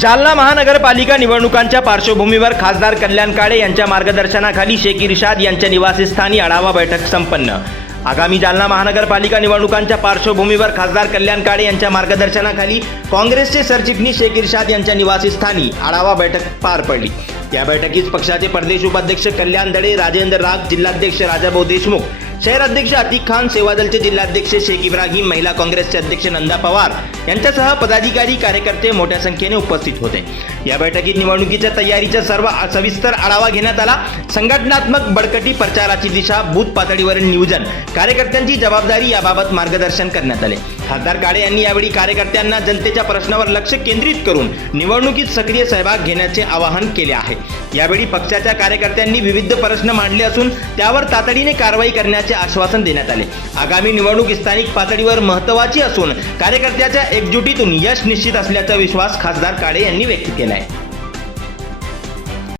जालना महानगरपालिका निवडणुकांच्या पार्श्वभूमीवर खासदार कल्याण काळे यांच्या मार्गदर्शनाखाली शेख इरशाद यांच्या निवासस्थानी आढावा बैठक संपन्न. आगामी जालना महानगरपालिका निवडणुकांच्या पार्श्वभूमीवर खासदार कल्याण काळे यांच्या मार्गदर्शनाखाली काँग्रेसचे सरचिटणीस शेख इरशाद यांच्या निवासस्थानी आढावा बैठक पार पडली. या बैठकीत पक्षाचे प्रदेश उपाध्यक्ष कल्याण दडे राजेंद्र राग जिल्हाध्यक्ष राजाभाऊ देशमुख शहर अध्यक्ष अतिक खान सेवादलचे जिल्हाध्यक्ष शेख इब्राहिम महिला काँग्रेसचे अध्यक्ष नंदा पवार यांच्यासह पदाधिकारी कार्यकर्ते मोठ्या संख्येने उपस्थित होते. या बैठकीत निवडणुकीच्या तयारीचा सर्व सविस्तर आढावा घेण्यात आला. संघटनात्मक बडकटी प्रचाराची दिशा बूथ पातळीवरील नियोजन कार्यकर्त्यांची जबाबदारी याबाबत मार्गदर्शन करण्यात आले. खासदार काळे यांनी यावेळी कार्यकर्त्यांना जनतेच्या प्रश्नावर लक्ष केंद्रित करून निवडणुकीत सक्रिय सहभाग घेण्याचे आवाहन केले आहे. यावेळी पक्षाच्या कार्यकर्त्यांनी विविध प्रश्न मांडले असून त्यावर तातडीने कारवाई करण्याचे आश्वासन देण्यात आले. आगामी निवडणूक स्थानिक पातळीवर महत्वाची असून कार्यकर्त्याच्या एकजुटीतून यश निश्चित असल्याचा विश्वास खासदार काळे यांनी व्यक्त केला आहे